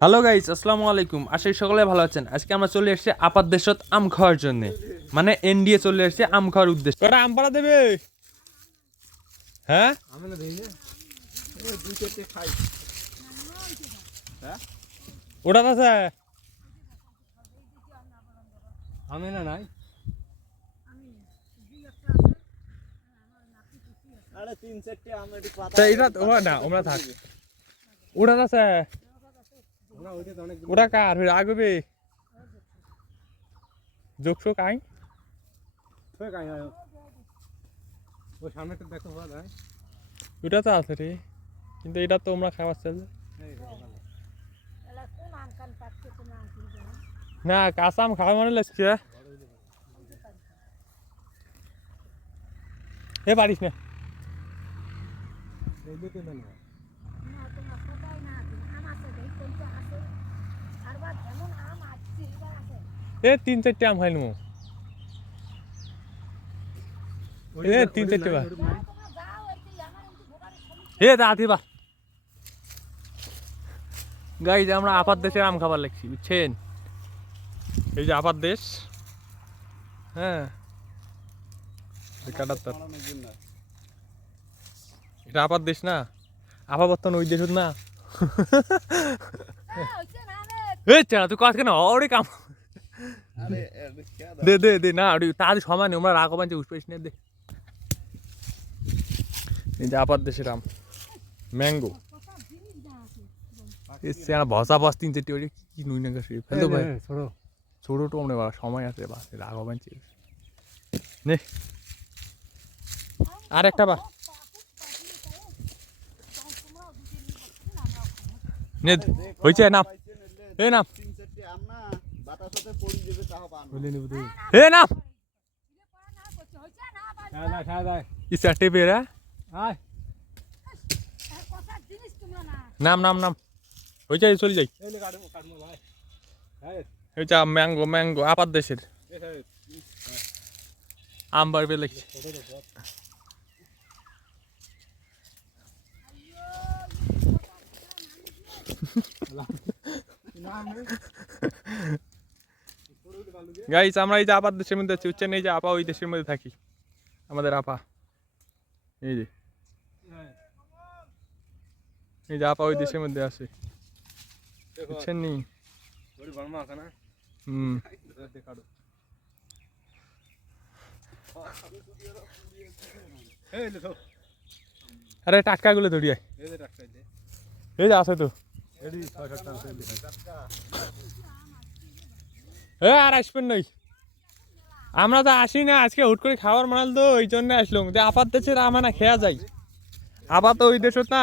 Hello guys, আসসালামু আলাইকুম। আশা করি সকলে ভালো আছেন। আজকে আমরা চলে এসেছি আপাত দেশত আম খাওয়ার জন্য, মানে এনডিএ চলে এসেছে আম খাওয়ার উদ্দেশ্যে। কটা আম পাড়া দেবে? হ্যাঁ আমি না দেই না, ওই দুই চারটে খাই। হ্যাঁ ওটা আছে আমি না নাই, আরে তিন চারটে আম এটি পাতা এটা ওটা না ওমরা থাক। ওটা আছে ওটা কার আগবে যোগশো কাই ওই সামনেটা দেখো ওটা তো আছে রে, কিন্তু এটা তো আমরা খাবার চাল না। কাঁচা আম খাওয়া মনে লাগছে এ পারিস না। এ তিন চারটে আম খাইলু, এ তিন চারটে বার এ দাঁতি বা গাই যে আমরা আপাত দেশের আম খাবার লাগছি, বুঝছেন? এই যে আপাত দেশ, হ্যাঁ এটা আপাত দেশ না, আপাবর্তন ওই দেশ না। এই চেনা তুই কাজ কেন ওরে কাম দে দে দে না তার সমান আমরা রাগবান যে উঠপাইস না দে। এই যে আপাত দেশের আম ম্যাঙ্গো ভসা বস তিন চারটি ওই কি নুই না গাছ ফেলতো ভাই ছোট টো আমরা সময় আছে বাস রাগবান নে আর একটা বা নে হয়েছে নাম এ নাম এ নাম চারটে পেরা নাম নাম নাম হয়ে যায় চলে যাই। ম্যাঙ্গো ম্যাঙ্গো আপাত দেশের আম বাড়বে লাগছে। গাইস আমরা এই যে আপাত দেশের মধ্যে আছি, উচ্চেন এই যে আপা ওই দেশের মধ্যে থাকি, আমাদের আপা এই যে আপা ওই দেশের মধ্যে আছে, বুঝছেন নি? আরে টাটকা গুলো ধরিয়ে এই যে আছে তো আর আসবেন নই, আমরা তো আসি না আজকে হুট করে খাবার মানাল তো ওই জন্য আসলাম যে আপাত দেশের আমানা খেয়া যাই। আবার তো ওই দেশ না